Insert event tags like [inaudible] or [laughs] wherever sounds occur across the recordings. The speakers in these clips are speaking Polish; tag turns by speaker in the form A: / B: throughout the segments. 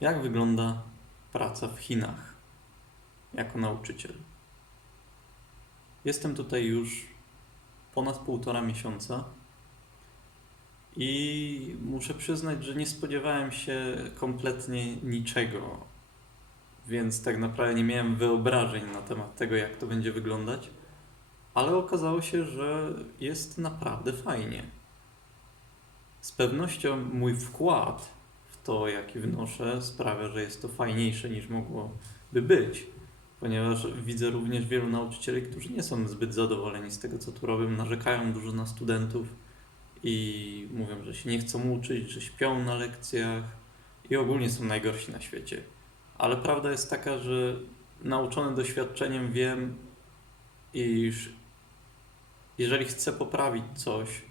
A: Jak wygląda praca w Chinach jako nauczyciel? Jestem tutaj już ponad półtora miesiąca i muszę przyznać, że nie spodziewałem się kompletnie niczego, więc tak naprawdę nie miałem wyobrażeń na temat tego, jak to będzie wyglądać, ale okazało się, że jest naprawdę fajnie. Z pewnością mój wkład to, jaki wnoszę, sprawia, że jest to fajniejsze niż mogłoby być, ponieważ widzę również wielu nauczycieli, którzy nie są zbyt zadowoleni z tego, co tu robią, narzekają dużo na studentów i mówią, że się nie chcą uczyć, że śpią na lekcjach i ogólnie są najgorsi na świecie. Ale prawda jest taka, że nauczony doświadczeniem wiem, iż jeżeli chcę poprawić coś,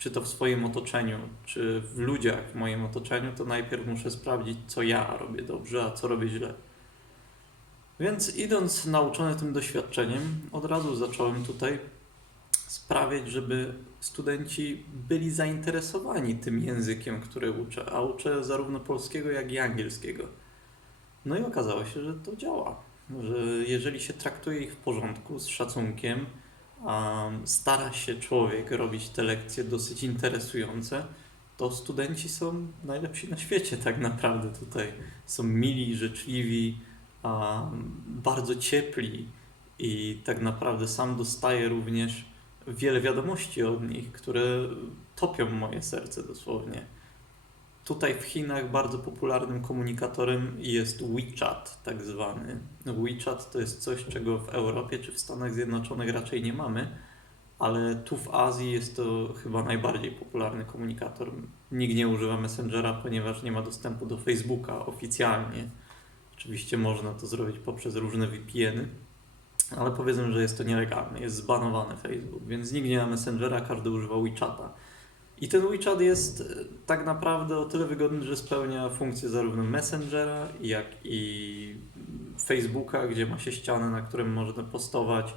A: czy to w swoim otoczeniu, czy w ludziach w moim otoczeniu, to najpierw muszę sprawdzić, co ja robię dobrze, a co robię źle. Więc idąc nauczony tym doświadczeniem, od razu zacząłem tutaj sprawiać, żeby studenci byli zainteresowani tym językiem, który uczę, a uczę zarówno polskiego, jak i angielskiego. No i okazało się, że to działa. Że jeżeli się traktuje ich w porządku, z szacunkiem, a stara się człowiek robić te lekcje dosyć interesujące, to studenci są najlepsi na świecie tak naprawdę tutaj. Są mili, życzliwi, a, bardzo ciepli i tak naprawdę sam dostaję również wiele wiadomości od nich, które topią moje serce dosłownie. Tutaj w Chinach bardzo popularnym komunikatorem jest WeChat, tak zwany. WeChat to jest coś, czego w Europie czy w Stanach Zjednoczonych raczej nie mamy, ale tu w Azji jest to chyba najbardziej popularny komunikator. Nikt nie używa Messengera, ponieważ nie ma dostępu do Facebooka oficjalnie. Oczywiście można to zrobić poprzez różne VPN-y, ale powiedzmy, że jest to nielegalne, jest zbanowany Facebook, więc nikt nie ma Messengera, każdy używa WeChata. I ten WeChat jest e, tak naprawdę o tyle wygodny, że spełnia funkcję zarówno Messengera, jak i Facebooka, gdzie ma się ścianę, na którym można postować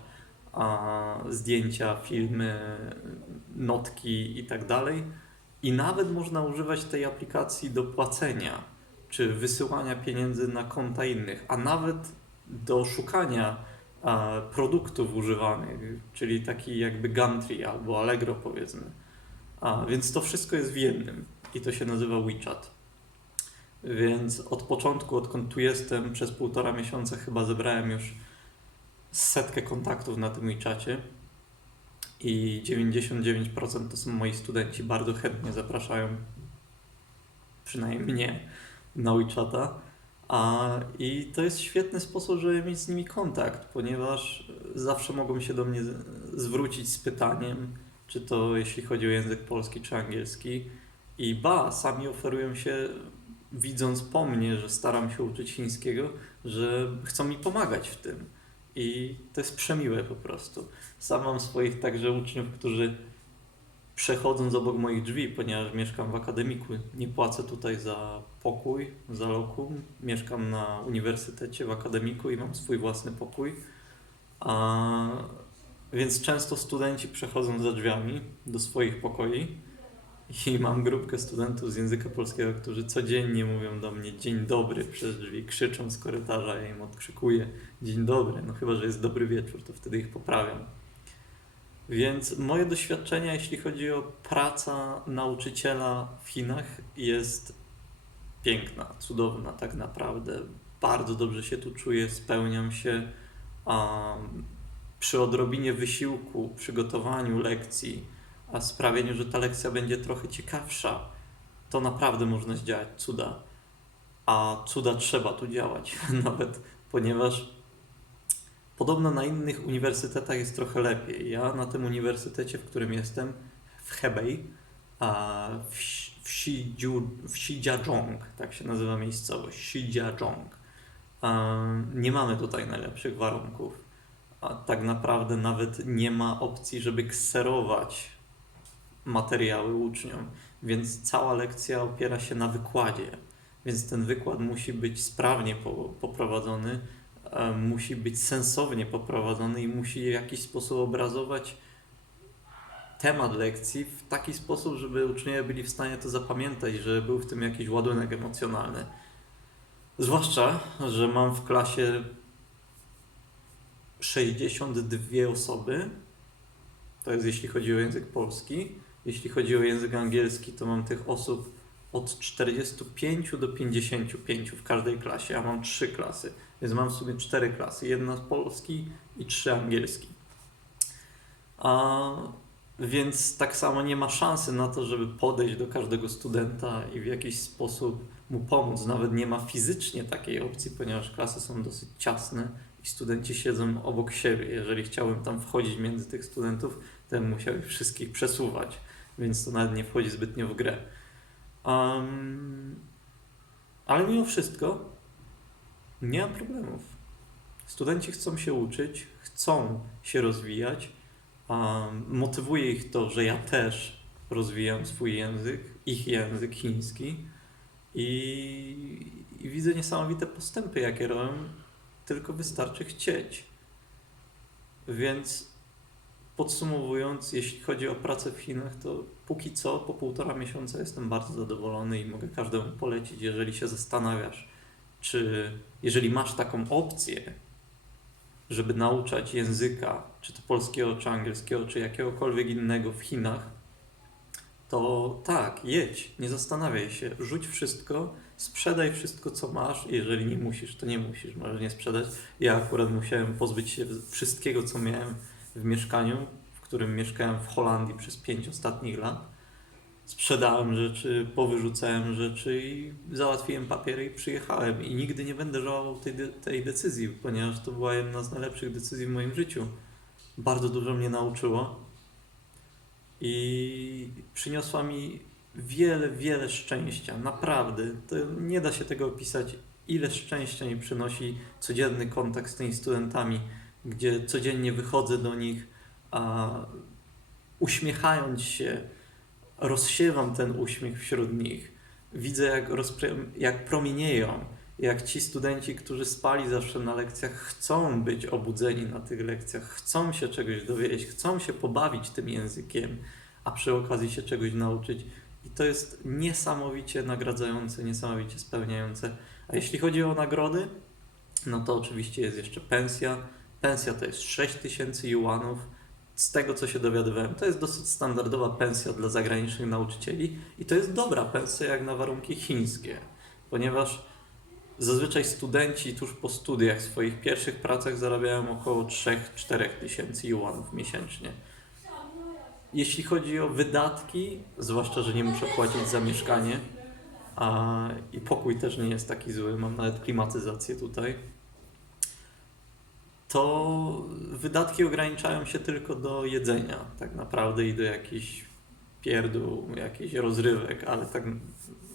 A: a, zdjęcia, filmy, notki i tak dalej. I nawet można używać tej aplikacji do płacenia, czy wysyłania pieniędzy na konta innych, a nawet do szukania produktów używanych, czyli taki jakby Gumtree albo Allegro powiedzmy. A, więc to wszystko jest w jednym i to się nazywa WeChat. Więc od początku, odkąd tu jestem, przez półtora miesiąca chyba zebrałem już setkę kontaktów na tym WeChacie i 99% to są moi studenci. Bardzo chętnie zapraszają, przynajmniej mnie, na WeChata. A, I to jest świetny sposób, żeby mieć z nimi kontakt, ponieważ zawsze mogą się do mnie zwrócić z pytaniem, czy to jeśli chodzi o język polski czy angielski. I ba, sami oferują się, widząc po mnie, że staram się uczyć chińskiego, że chcą mi pomagać w tym. I to jest przemiłe po prostu. Sam mam swoich także uczniów, którzy przechodząc obok moich drzwi, ponieważ mieszkam w akademiku, nie płacę tutaj za pokój, za lokum. Mieszkam na uniwersytecie w akademiku i mam swój własny pokój. A, więc często studenci przechodzą za drzwiami do swoich pokoi i mam grupkę studentów z języka polskiego, którzy codziennie mówią do mnie dzień dobry przez drzwi, krzyczą z korytarza, ja im odkrzykuję dzień dobry, no chyba, że jest dobry wieczór, to wtedy ich poprawiam. Więc moje doświadczenia, jeśli chodzi o pracę nauczyciela w Chinach, jest piękna, cudowna tak naprawdę. Bardzo dobrze się tu czuję, spełniam się. A przy odrobinie wysiłku, przygotowaniu lekcji, a sprawieniu, że ta lekcja będzie trochę ciekawsza, to naprawdę można zdziałać cuda. A cuda trzeba tu działać, [laughs] nawet ponieważ podobno na innych uniwersytetach jest trochę lepiej. Ja na tym uniwersytecie, w którym jestem, w Hebei, a w, w, Xijiazhong, tak się nazywa miejscowość, Xijiazhong, a, nie mamy tutaj najlepszych warunków a tak naprawdę nawet nie ma opcji, żeby kserować materiały uczniom, więc cała lekcja opiera się na wykładzie. Więc ten wykład musi być sprawnie poprowadzony, e, musi być sensownie poprowadzony i musi w jakiś sposób obrazować temat lekcji w taki sposób, żeby uczniowie byli w stanie to zapamiętać, że był w tym jakiś ładunek emocjonalny. Zwłaszcza, że mam w klasie 62 osoby. To jest jeśli chodzi o język polski. Jeśli chodzi o język angielski, to mam tych osób od 45 do 55 w każdej klasie, a mam trzy klasy, więc mam w sumie cztery klasy. Jedna z polski i trzy angielski. A, więc tak samo nie ma szansy na to, żeby podejść do każdego studenta i w jakiś sposób mu pomóc. Nawet nie ma fizycznie takiej opcji, ponieważ klasy są dosyć ciasne i studenci siedzą obok siebie. Jeżeli chciałbym tam wchodzić między tych studentów, ten musiał ich wszystkich przesuwać, więc to nawet nie wchodzi zbytnio w grę. Um, ale mimo wszystko nie ma problemów. Studenci chcą się uczyć, chcą się rozwijać. Um, motywuje ich to, że ja też rozwijam swój język, ich język chiński i, i widzę niesamowite postępy, jakie robią tylko wystarczy chcieć. Więc podsumowując, jeśli chodzi o pracę w Chinach, to póki co po półtora miesiąca jestem bardzo zadowolony i mogę każdemu polecić, jeżeli się zastanawiasz, czy jeżeli masz taką opcję, żeby nauczać języka, czy to polskiego, czy angielskiego, czy jakiegokolwiek innego w Chinach, to tak, jedź, nie zastanawiaj się, rzuć wszystko sprzedaj wszystko, co masz. Jeżeli nie musisz, to nie musisz, możesz nie sprzedać. Ja akurat musiałem pozbyć się wszystkiego, co miałem w mieszkaniu, w którym mieszkałem w Holandii przez pięć ostatnich lat. Sprzedałem rzeczy, powyrzucałem rzeczy i załatwiłem papiery i przyjechałem. I nigdy nie będę żałował tej, de tej decyzji, ponieważ to była jedna z najlepszych decyzji w moim życiu. Bardzo dużo mnie nauczyło i przyniosła mi wiele, wiele szczęścia. Naprawdę. To nie da się tego opisać, ile szczęścia mi przynosi codzienny kontakt z tymi studentami, gdzie codziennie wychodzę do nich, a uśmiechając się, rozsiewam ten uśmiech wśród nich. Widzę, jak, jak promienieją, jak ci studenci, którzy spali zawsze na lekcjach, chcą być obudzeni na tych lekcjach, chcą się czegoś dowiedzieć, chcą się pobawić tym językiem, a przy okazji się czegoś nauczyć to jest niesamowicie nagradzające, niesamowicie spełniające. A jeśli chodzi o nagrody, no to oczywiście jest jeszcze pensja. Pensja to jest 6000 juanów. Z tego co się dowiadywałem, to jest dosyć standardowa pensja dla zagranicznych nauczycieli i to jest dobra pensja jak na warunki chińskie, ponieważ zazwyczaj studenci tuż po studiach, swoich pierwszych pracach zarabiają około 3-4 tysięcy juanów miesięcznie. Jeśli chodzi o wydatki, zwłaszcza, że nie muszę płacić za mieszkanie a, i pokój też nie jest taki zły, mam nawet klimatyzację tutaj, to wydatki ograniczają się tylko do jedzenia tak naprawdę i do jakichś pierdół, jakichś rozrywek, ale tak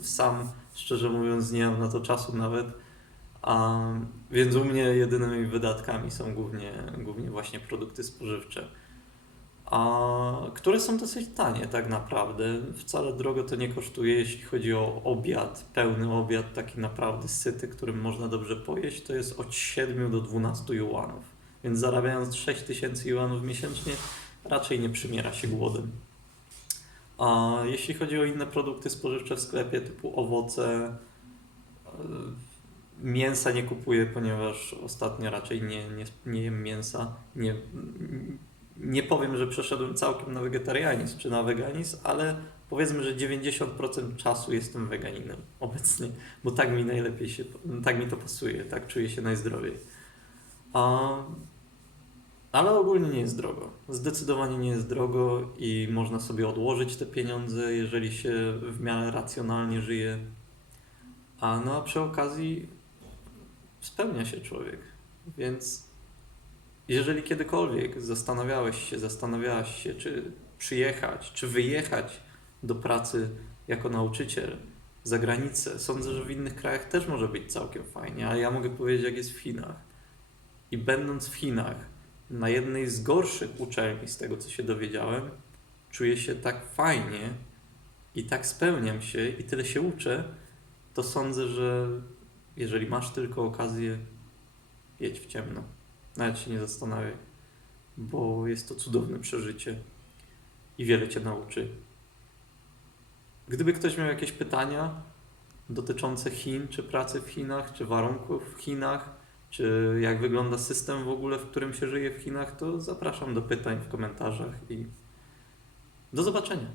A: sam, szczerze mówiąc, nie mam na to czasu nawet. A, więc u mnie jedynymi wydatkami są głównie, głównie właśnie produkty spożywcze a, które są dosyć tanie tak naprawdę. Wcale drogo to nie kosztuje, jeśli chodzi o obiad, pełny obiad, taki naprawdę syty, którym można dobrze pojeść, to jest od 7 do 12 juanów. Więc zarabiając 6000 juanów miesięcznie, raczej nie przymiera się głodem. A jeśli chodzi o inne produkty spożywcze w sklepie, typu owoce, e, mięsa nie kupuję, ponieważ ostatnio raczej nie, nie, nie jem mięsa. Nie, nie powiem, że przeszedłem całkiem na wegetarianizm czy na weganizm, ale powiedzmy, że 90% czasu jestem weganinem obecnie, bo tak mi najlepiej się, tak mi to pasuje, tak czuję się najzdrowiej. A, ale ogólnie nie jest drogo. Zdecydowanie nie jest drogo i można sobie odłożyć te pieniądze, jeżeli się w miarę racjonalnie żyje. A no a przy okazji spełnia się człowiek. Więc jeżeli kiedykolwiek zastanawiałeś się, zastanawiałaś się, czy przyjechać, czy wyjechać do pracy jako nauczyciel za granicę, sądzę, że w innych krajach też może być całkiem fajnie, ale ja mogę powiedzieć, jak jest w Chinach. I będąc w Chinach, na jednej z gorszych uczelni, z tego co się dowiedziałem, czuję się tak fajnie i tak spełniam się i tyle się uczę, to sądzę, że jeżeli masz tylko okazję, jedź w ciemno. Nawet się nie zastanawiaj, bo jest to cudowne przeżycie i wiele cię nauczy. Gdyby ktoś miał jakieś pytania dotyczące Chin, czy pracy w Chinach, czy warunków w Chinach, czy jak wygląda system w ogóle, w którym się żyje w Chinach, to zapraszam do pytań w komentarzach i do zobaczenia.